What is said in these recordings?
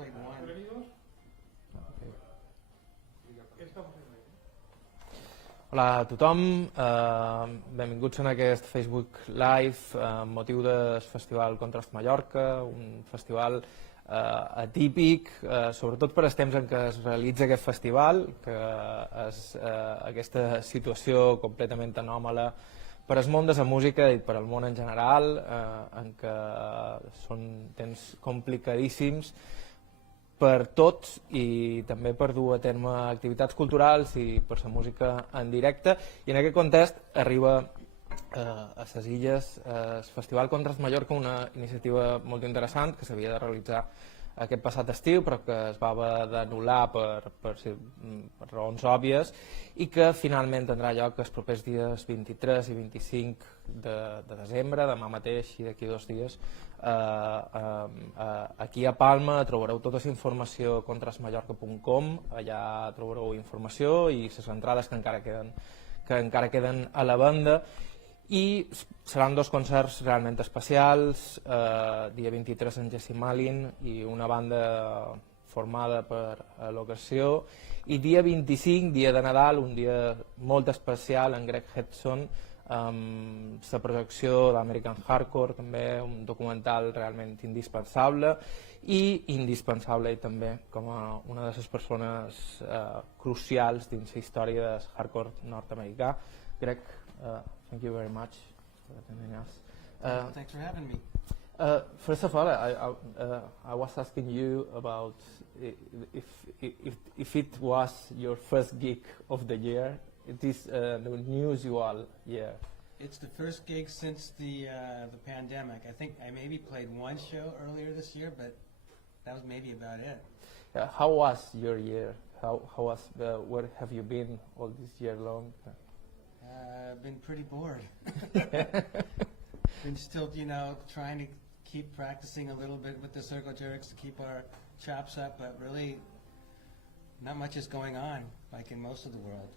played one. Hola a tothom, benvinguts en aquest Facebook Live amb motiu del Festival Contrast Mallorca, un festival atípic, sobretot per als temps en què es realitza aquest festival, que és aquesta situació completament anòmala per al món de la música i per al món en general, en què són temps complicadíssims per tots i també per dur a terme activitats culturals i per la música en directe. I en aquest context arriba a les Illes el Festival Contrast Mallorca, una iniciativa molt interessant que s'havia de realitzar aquest passat estiu però que es va haver d'anul·lar per raons òbvies i que finalment tindrà lloc els propers dies 23 i 25 de desembre, demà mateix i d'aquí 2 dies. Aquí a Palma trobareu tota la informació a contrastmallorca.com, allà trobareu informació i les entrades que encara queden a la venda. I seran 2 concerts realment especials, dia 23 en Malin i una banda formada per l'ocasió, i dia 25, dia de Nadal, un dia molt especial en grec Hetson, amb la projecció d'American Hardcore, també un documental realment indispensable i també com a una de les persones crucials dins la història del hardcore nord-americà. Greg, thank you very much for attending us. Thanks for having me. First of all, I was asking you about if it was your first gig of the year. It is the unusual year. It's the first gig since the pandemic. I think I maybe played one show earlier this year, but that was maybe about it. How was your year? How was where have you been all this year long? I've been pretty bored. Been still, trying to keep practicing a little bit with the circle jerks to keep our chops up, but really not much is going on, like in most of the world.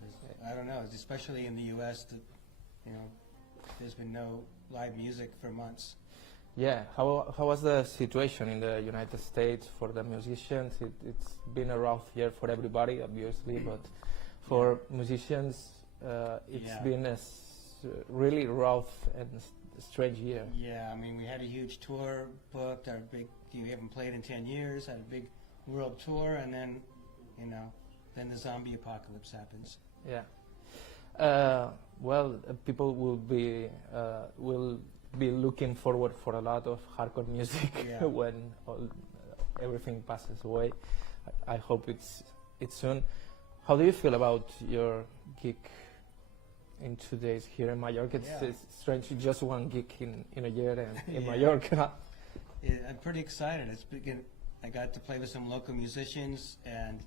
I don't know, especially in the U.S., there's been no live music for months. Yeah, how was the situation in the United States for the musicians? It's been a rough year for everybody, obviously, but for musicians, it's been a really rough and strange year. Yeah, I mean, we had a huge tour booked, we haven't played in 10 years, had a big world tour, and then, then the zombie apocalypse happens. Yeah. Well, people will be looking forward for a lot of hardcore music when everything passes away. I hope it's soon. How do you feel about your gig in 2 days here in Mallorca? It's strange, just one gig in a year in Mallorca. Yeah, I'm pretty excited. I got to play with some local musicians, and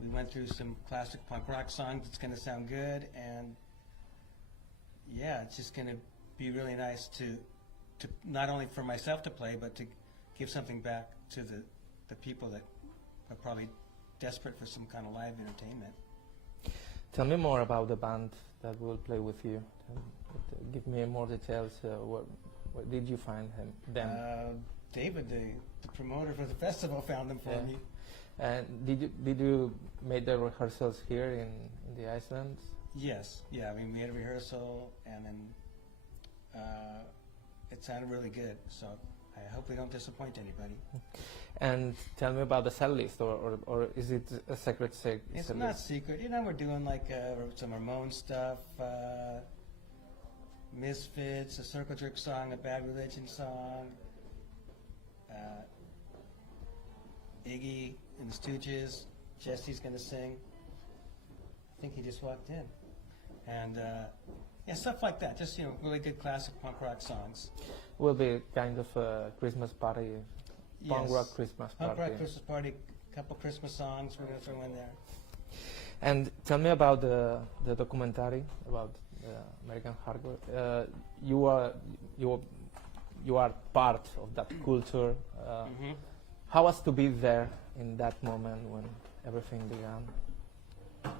we went through some classic punk rock songs. It's going to sound good, and it's just going to be really nice to not only for myself to play, but to give something back to the people that are probably desperate for some kind of live entertainment. Tell me more about the band that will play with you. Give me more details. Where did you find them? David, the promoter for the festival, found them for me. And did you make the rehearsals here in the Iceland? Yes. Yeah. I mean, we had a rehearsal, and then it sounded really good. So I hope we don't disappoint anybody. And tell me about the set list, or is it a secret? It's not secret. We're doing like some Ramones stuff, Misfits, a Circle Jerk song, a Bad Religion song, Iggy and the Stooges. Jesse's going to sing. I think he just walked in. And stuff like that. Just, really good classic punk rock songs. Will be kind of a Christmas party, punk rock Christmas party. Punk rock Christmas party, a couple Christmas songs we're going to throw in there. And tell me about the documentary about American hardcore. You are part of that culture. How was to be there in that moment when everything began?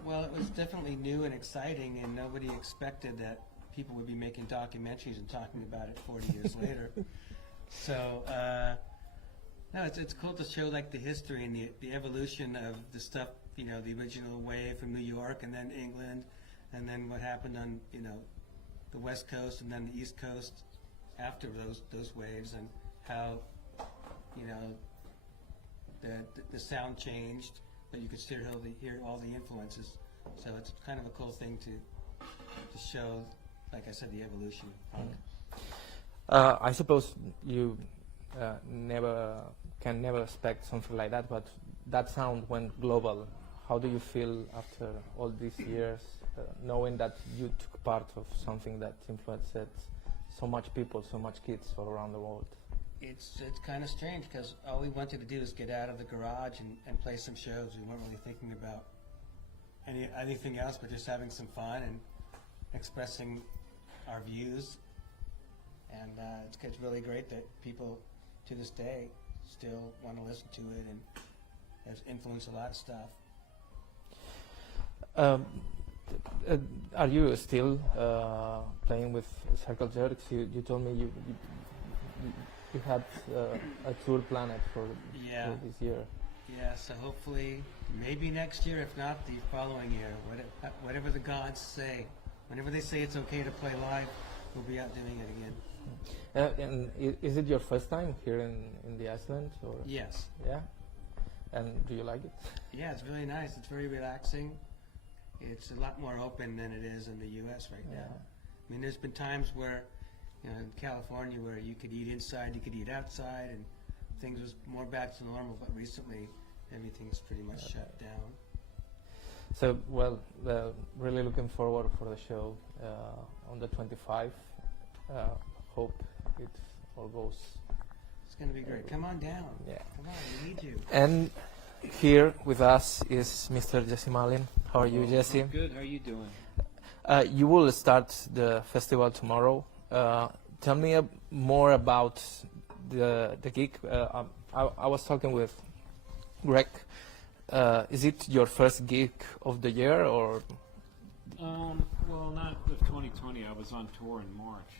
Well, it was definitely new and exciting, and nobody expected that people would be making documentaries and talking about it 40 years later. So No, it's cool to show like the history and the evolution of the stuff, you know, the original wave from New York and then England, and then what happened on, you know, the West Coast and then the East Coast after those waves, and how, you know, the sound changed, but you could still hear all the influences. So it's kind of a cool thing to show, like I said, the evolution of punk. I suppose you can never expect something like that, but that sound went global. How do you feel after all these years, knowing that you took part of something that influenced so much people, so much kids all around the world? It's kind of strange because all we wanted to do is get out of the garage and play some shows. We weren't really thinking about anything else but just having some fun and expressing our views. And it's really great that people to this day still want to listen to it, and has influenced a lot of stuff. Are you still playing with Circle Jerks? You told me you had a tour planned for this year. Yeah, so hopefully, maybe next year, if not the following year, whatever the gods say. Whenever they say it's okay to play live, we'll be out doing it again. And is it your first time here in the Iceland? Or? Yes. Yeah? And do you like it? Yeah, it's really nice. It's very relaxing. It's a lot more open than it is in the U.S. right now. I mean, there's been times where, you know, in California where you could eat inside, you could eat outside, and things was more back to normal, but recently everything's pretty much shut down. So, well, really looking forward for the show on the 25th. Hope it all goes. It's going to be great. Come on down. Yeah. Come on, we need you. And here with us is Mr. Jesse Malin. How are you, Jesse? I'm good. How are you doing? You will start the festival tomorrow. Tell me more about the gig. I was talking with Greg. Is it your first gig of the year, or? Well, not of 2020. I was on tour in March,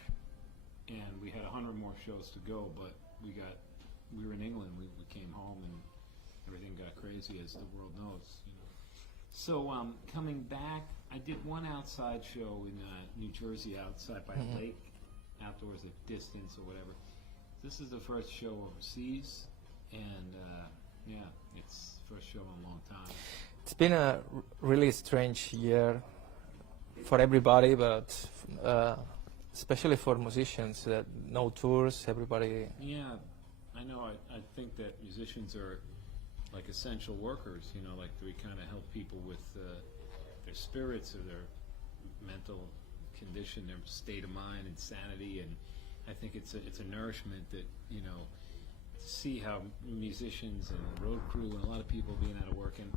and we had 100 more shows to go. But we were in England. We came home, and everything got crazy, as the world knows. You know. So coming back, I did one outside show in New Jersey, outside by a lake, outdoors at distance or whatever. This is the first show overseas, and yeah, it's the first show in a long time. It's been a really strange year for everybody, but especially for musicians. That no tours, everybody. Yeah, I know. I think that musicians are like essential workers. You know, like we kind of help people with their spirits or their mental condition, their state of mind, and sanity. And I think it's a nourishment that, you know, to see how musicians and road crew and a lot of people being out of work, and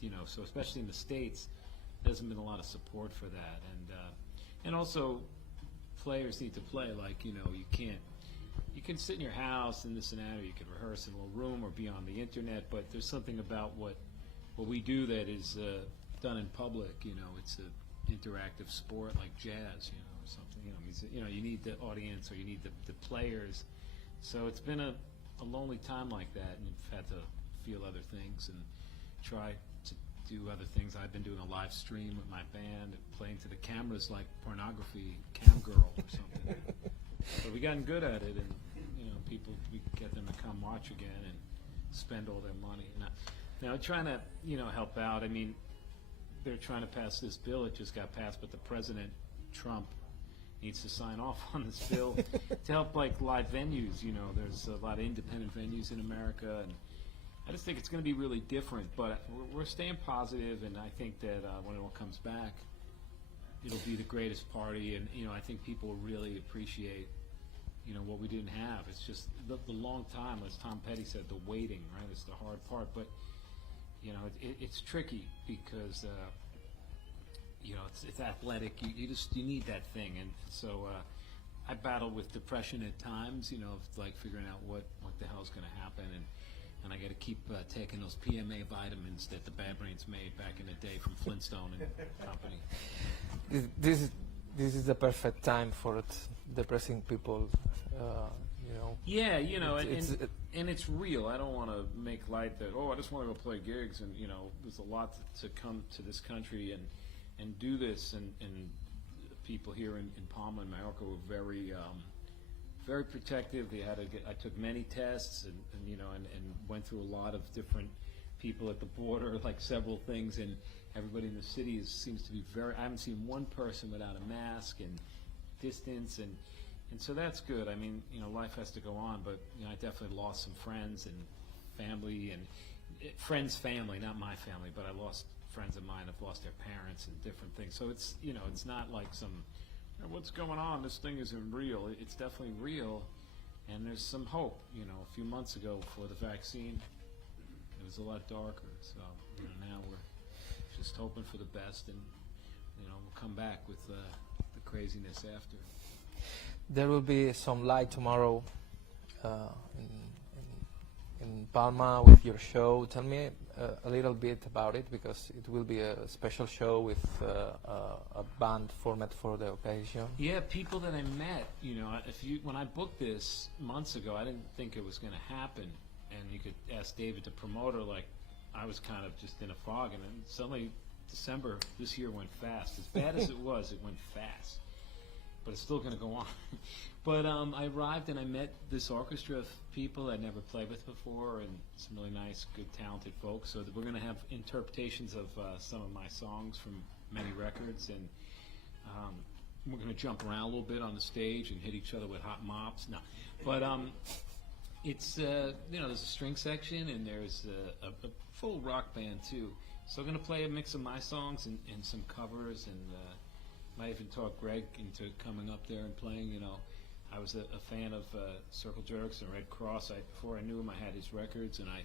you know, so especially in the States, there hasn't been a lot of support for that. And also players need to play. Like, you know, you can sit in your house in this and that, or you can rehearse in a little room or be on the internet, but there's something about what we do that is done in public. You know, it's an interactive sport like jazz, you know, or something. You know, you need the audience, or you need the players. So it's been a lonely time like that, and you've had to feel other things and try to do other things. I've been doing a live stream with my band, playing to the cameras like pornography, cam girl or something. But we gotten good at it, and you know, we get them to come watch again and spend all their money. Now trying to, you know, help out. I mean, they're trying to pass this bill. It just got passed, but the President Trump needs to sign off on this bill to help like live venues. You know, there's a lot of independent venues in America, and I just think it's going to be really different. But we're staying positive, and I think that when it all comes back, it'll be the greatest party. And you know, I think people will really appreciate, you know, what we didn't have. It's just the long time, as Tom Petty said, the waiting, right? It's the hard part. But you know, it's tricky because you know, it's athletic. You need that thing, and so I battle with depression at times. You know, of like figuring out what the hell's going to happen, and I got to keep taking those PMA vitamins that the Bad Brains made back in the day from Flintstone and company. This is the perfect time for depressing people. you know. Yeah, you know, It's- and it's real. I don't want to make light that, oh, I just want to go play gigs, and you know, there's a lot to come to this country and do this, and people here in Palma and Mallorca were very protective. They had to I took many tests, and you know, and went through a lot of different people at the border, like several things, and everybody in the city seems to be I haven't seen one person without a mask and distance, and so that's good. I mean, you know, life has to go on, but you know, I definitely lost some friends and family, and friends' family, not my family, but I lost friends of mine have lost their parents and different things. So it's, you know, it's not like some, what's going on, this thing isn't real. It's definitely real, and there's some hope. You know, a few months ago before the vaccine, it was a lot darker. So you know, now we're just hoping for the best, and you know, we'll come back with the craziness after. There will be some light tomorrow in Palma with your show. Tell me a little bit about it, because it will be a special show with a band format for the occasion. Yeah, people that I met, you know, when I booked this months ago, I didn't think it was going to happen. And you could ask David, the promoter, like, I was kind of just in a fog, and then suddenly December this year went fast. As bad as it went fast. But it's still going to go on. But I arrived and I met this orchestra of people I'd never played with before, and some really nice, good, talented folks. So we're going to have interpretations of some of my songs from many records, and we're going to jump around a little bit on the stage and hit each other with hot mops. No, but it's you know, there's a string section, and there's a full rock band too. So I'm going to play a mix of my songs and some covers, and might even talk Greg into coming up there and playing. You know, I was a fan of Circle Jerks and Red Cross. Before I knew him, I had his records, and I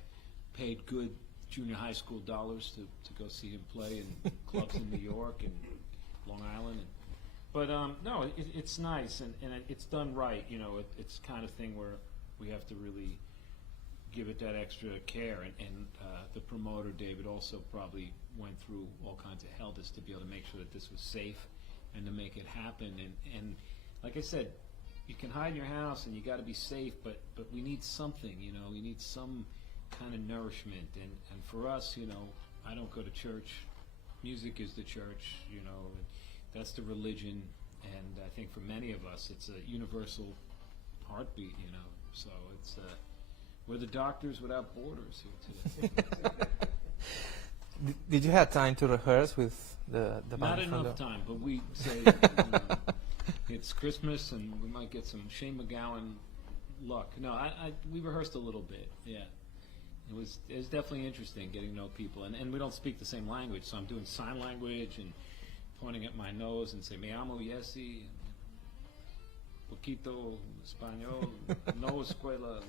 paid good junior high school dollars to go see him play in clubs in New York and Long Island. But no, it's nice, and it's done right. You know, it's kind of thing where we have to really give it that extra care, and the promoter, David, also probably went through all kinds of hell just to be able to make sure that this was safe and to make it happen. And like I said, you can hide in your house and you got to be safe, but we need something, you know, we need some kind of nourishment. And for us, you know, I don't go to church. Music is the church, you know, and that's the religion. And I think for many of us, it's a universal heartbeat, you know. So it's we're the doctors without borders here today. Did you have time to rehearse with the band? Not from enough the- time, but we say it's Christmas and we might get some Shane MacGowan luck. No, we rehearsed a little bit. Yeah, it was definitely interesting getting to know people, and we don't speak the same language, so I'm doing sign language and pointing at my nose and say me llamo Yesi, poquito español, no escuela.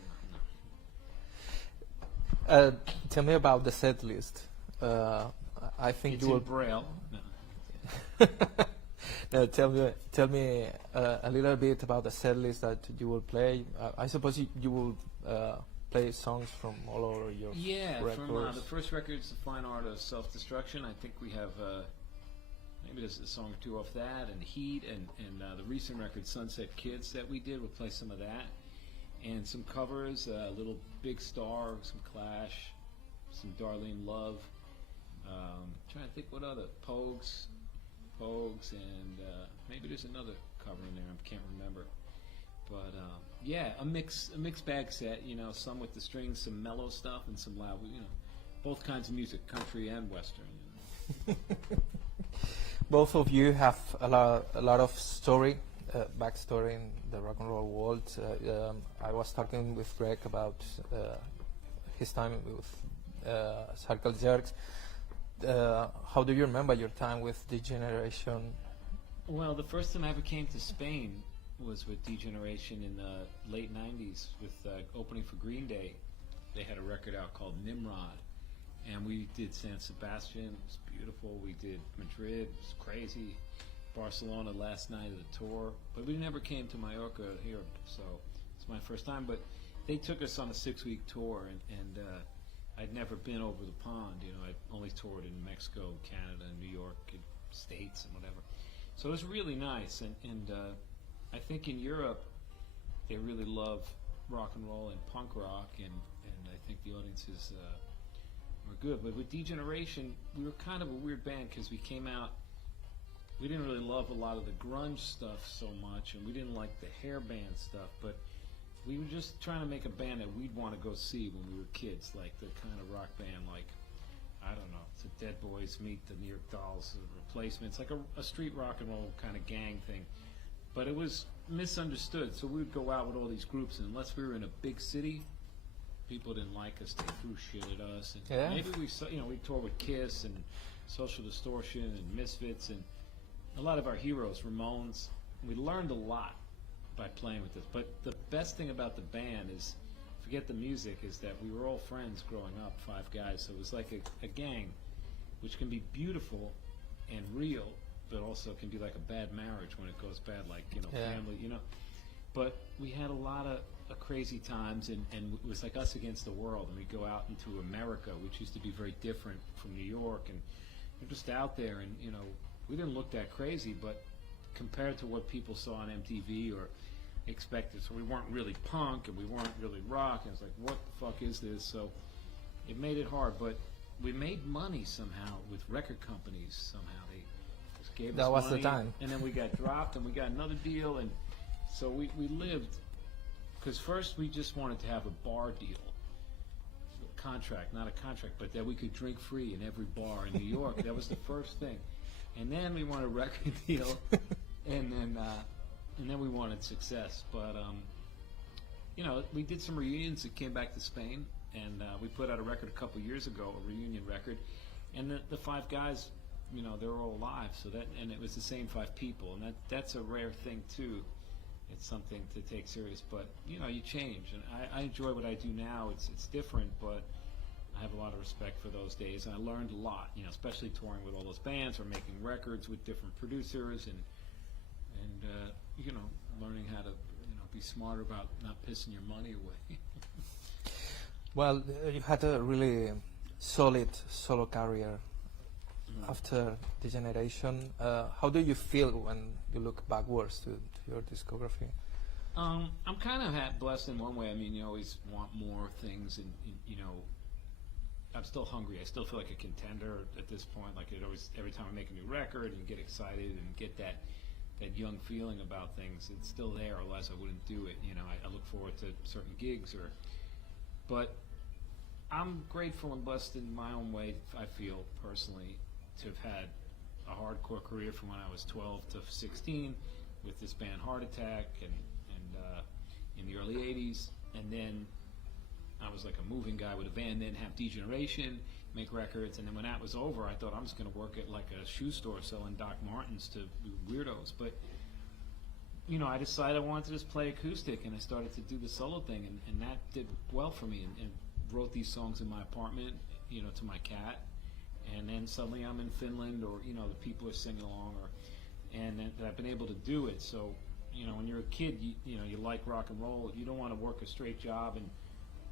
Tell me about the set list. I think It's you will. in Braille. No. No, tell me a little bit about the set list that you will play. I suppose you will play songs from all over your Yeah, records. from the first record, it's The Fine Art of Self-Destruction. I think we have maybe there's a song or two off that, and Heat, and the recent record, Sunset Kids, that we did. We'll play some of that. And some covers, Little Big Star, some Clash, some Darlene Love. Trying to think what other, Pogues, and maybe there's another cover in there. I can't remember. But yeah, a mixed bag set. You know, some with the strings, some mellow stuff, and some loud. You know, both kinds of music, country and western. You know. Both of you have a lot of story, backstory in the rock and roll world. I was talking with Greg about his time with Circle Jerks. How do you remember your time with Degeneration? Well, the first time I ever came to Spain was with Degeneration in the late 90s with opening for Green Day. They had a record out called Nimrod, and we did San Sebastian. It was beautiful. We did Madrid. It was crazy. Barcelona last night of the tour, but we never came to Mallorca here, so it's my first time. But they took us on a 6-week tour, and I'd never been over the pond. You know, I'd only toured in Mexico, Canada, New York, and States, and whatever. So it was really nice, and I think in Europe they really love rock and roll and punk rock, and I think the audiences were good. But with Degeneration, we were kind of a weird band because we came out. We didn't really love a lot of the grunge stuff so much, and we didn't like the hair band stuff, but we were just trying to make a band that we'd want to go see when we were kids, like the kind of rock band like, I don't know, it's the Dead Boys meet the New York Dolls, the Replacements, like a street rock and roll kind of gang thing. But it was misunderstood, so we would go out with all these groups, and unless we were in a big city, people didn't like us, they threw shit at us. And Yeah. maybe we toured with Kiss and Social Distortion and Misfits, and a lot of our heroes, Ramones. We learned a lot by playing with this. But the best thing about the band is, forget the music, is that we were all friends growing up, 5 guys. So it was like a gang, which can be beautiful and real, but also can be like a bad marriage when it goes bad, like, Yeah. family, But we had a lot of crazy times, and it was like us against the world. And we'd go out into America, which used to be very different from New York. And we're just out there, and, we didn't look that crazy, but compared to what people saw on MTV or expected, so we weren't really punk and we weren't really rock, and it was like, what the fuck is this? So it made it hard, but we made money somehow with record companies. Somehow they just gave us That was the money, time. and then we got dropped, and we got another deal, and so we lived, because first we just wanted to have a bar deal, contract, not a contract, but that we could drink free in every bar in New York. That was the first thing. And then we wanted a record deal, and then we wanted success. But we did some reunions that came back to Spain, and we put out a record a couple years ago, a reunion record, and the 5 guys, they're all alive. So and it was the same 5 people, and that's a rare thing too. It's something to take serious, but you change, and I enjoy what I do now. It's different, but I have a lot of respect for those days, and I learned a lot, especially touring with all those bands or making records with different producers, and learning how to be smarter about not pissing your money away. Well, you had a really solid solo career after Degeneration. How do you feel when you look backwards to your discography? I'm kind of blessed in one way. I mean, you always want more things, and I'm still hungry. I still feel like a contender at this point. Like every time I make a new record and get excited and get that young feeling about things, it's still there. Otherwise, I wouldn't do it. I look forward to certain gigs, but I'm grateful and blessed in my own way. I feel personally to have had a hardcore career from when I was 12 to 16 with this band Heart Attack, and in the early 80s, and then I was like a moving guy with a van, then have Degeneration, make records, and then when that was over, I thought I was going to work at like a shoe store selling Doc Martens to weirdos. But I decided I wanted to just play acoustic, and I started to do the solo thing, and that did well for me, and wrote these songs in my apartment, to my cat, and then suddenly I'm in Finland, or the people are singing along, and that I've been able to do it. So when you're a kid, you like rock and roll, you don't want to work a straight job, and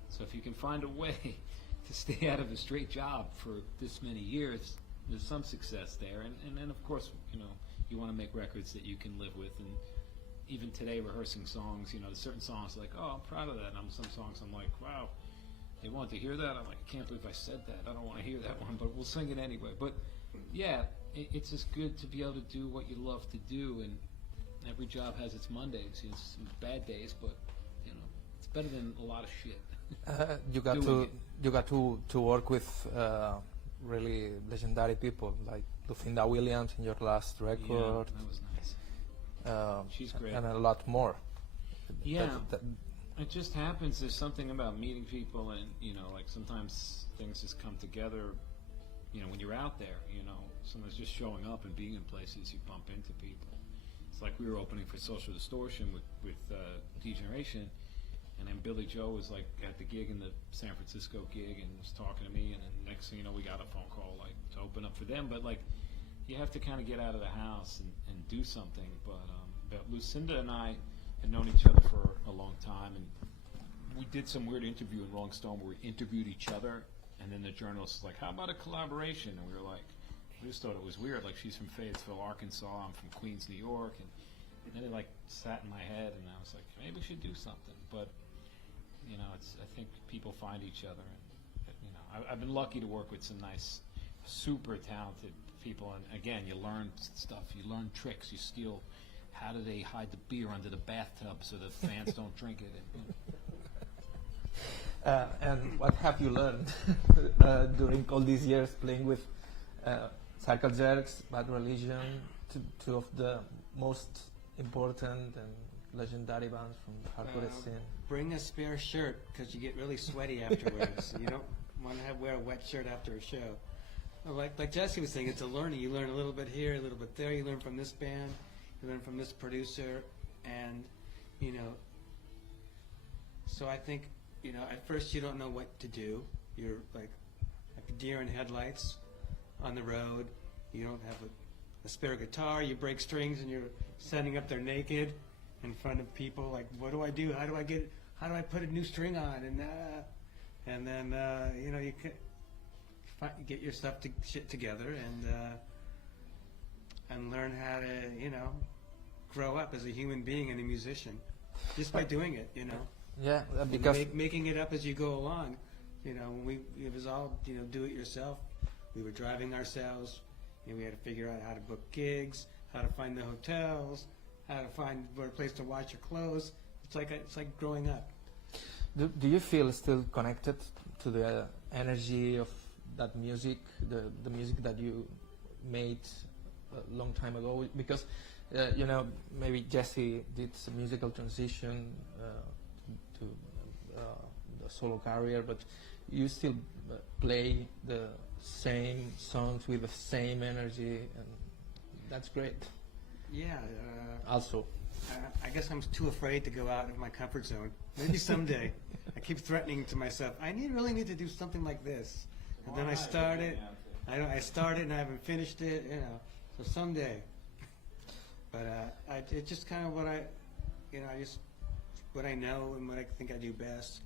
so if you can find a way to stay out of a straight job for this many years, there's some success there. And then, of course, you want to make records that you can live with. And even today, rehearsing songs, there's certain songs like, oh, I'm proud of that. And some songs I'm like, wow, they want to hear that? I'm like, I can't believe I said that. I don't want to hear that one, but we'll sing it anyway. But, yeah, it's just good to be able to do what you love to do. And every job has its Mondays. It's some bad days, but, it's better than a lot of shit. You got to work with really legendary people like Lucinda Williams in your last record. Yeah, that was nice. She's great. And a lot more. Yeah, it just happens. There's something about meeting people, and like sometimes things just come together. When you're out there, sometimes just showing up and being in places, you bump into people. It's like we were opening for Social Distortion with Degeneration. And then Billy Joe was like at the gig, in the San Francisco gig, and was talking to me. And then next thing you know, we got a phone call like to open up for them. But like, you have to kind of get out of the house and do something. But Lucinda and I had known each other for a long time, and we did some weird interview in Rolling Stone where we interviewed each other. And then the journalist was like, "How about a collaboration?" And we were like, we just thought it was weird. Like, she's from Fayetteville, Arkansas. I'm from Queens, New York. And then it like sat in my head, and I was like, maybe we should do something. But you know, I think people find each other, and you know, I've been lucky to work with some nice, super talented people, and again, you learn stuff, you learn tricks, you steal. How do they hide the beer under the bathtub so the fans don't drink it? And, you know. And what have you learned during all these years playing with Circle Jerks, Bad Religion, two of the most important and legendary bands from the hardcore scene? Bring a spare shirt because you get really sweaty afterwards. You don't want to wear a wet shirt after a show. Well, like Jesse was saying, it's a learning. You learn a little bit here, a little bit there. You learn from this band, you learn from this producer, and you know. So I think, you know, at first you don't know what to do. You're like a deer in headlights on the road. You don't have a spare guitar. You break strings and you're setting up there naked in front of people. Like, what do I do? How do I put a new string on? And then you know, you can get your stuff shit together and learn how to, you know, grow up as a human being and a musician just by doing it, you know. Yeah, because making it up as you go along, you know. It was all, you know, do it yourself. We were driving ourselves. You know, we had to figure out how to book gigs, how to find the hotels, how to find a place to wash your clothes. It's like growing up. Do you feel still connected to the energy of that music, the music that you made a long time ago? Because you know, maybe Jesse did some musical transition to the solo career, but you still play the same songs with the same energy, and that's great. Yeah. Also, I guess I'm too afraid to go out of my comfort zone. Maybe someday. I keep threatening to myself, I really need to do something like this. And then I started. I started and I haven't finished it, you know. So someday. But it's just kind of what what I know and what I think I do best.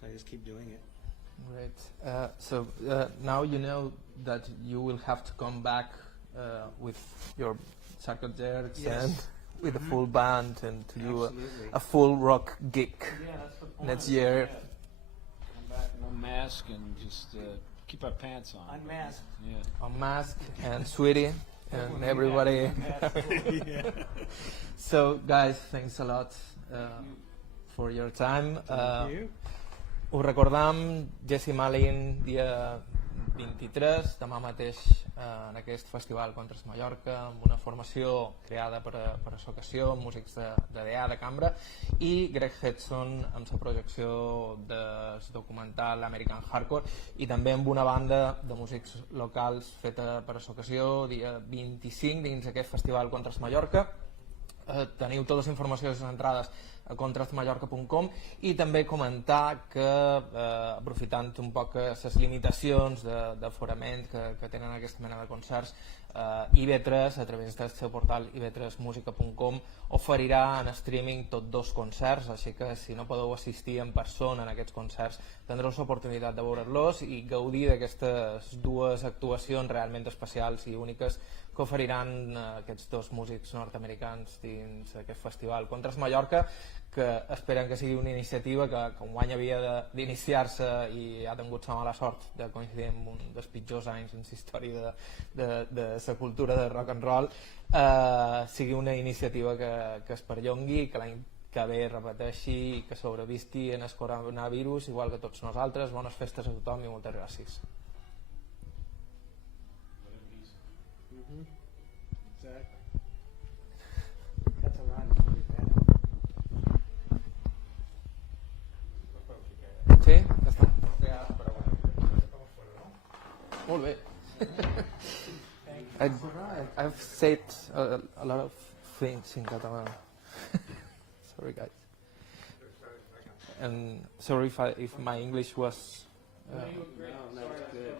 So I just keep doing it. great. So now you know that you will have to come back with your Circle Jerks Yes. and with a full band and to do Absolutely. a full rock gig Yeah, that's the point. next year. Yeah. Come back, no mask, and just keep our pants on. Unmasked. Yeah. Unmask and Sweetie and everybody. Yeah. So guys, thanks a lot for your time. Thank you. Us recordam Jesse Malin dia 23, demà mateix en aquest festival Contres Mallorca, amb una formació creada per a l'ocasió, amb músics de DA, de cambra, i Greg Hetson amb la projecció del documental American Hardcore, i també amb una banda de músics locals feta per a l'ocasió, dia 25, dins aquest festival Contres Mallorca. Teniu totes les informacions i les entrades a contrasmallorca.com, i també comentar que aprofitant un poc les limitacions d'aforament que tenen aquesta mena de concerts, IB3 a través del seu portal ib3música.com oferirà en streaming tots dos concerts, així que si no podeu assistir en persona en aquests concerts tindreu l'oportunitat de veure-los i gaudir d'aquestes dues actuacions realment especials i úniques que oferiran aquests dos músics nord-americans dins aquest festival Contres Mallorca, que esperen que sigui una iniciativa que enguany havia d'iniciar-se i ha tingut la mala sort de coincidir amb un dels pitjors anys en la història de la cultura de rock and roll, sigui una iniciativa que es perllongui, que l'any que ve repeteixi i que sobrevisqui en el coronavirus igual que tots nosaltres. Bones festes a tothom i moltes gràcies. Sí, ja està. Molt bé. I've said a lot of things in Catalan. Sorry, guys. And sorry if my English was... No, that's good.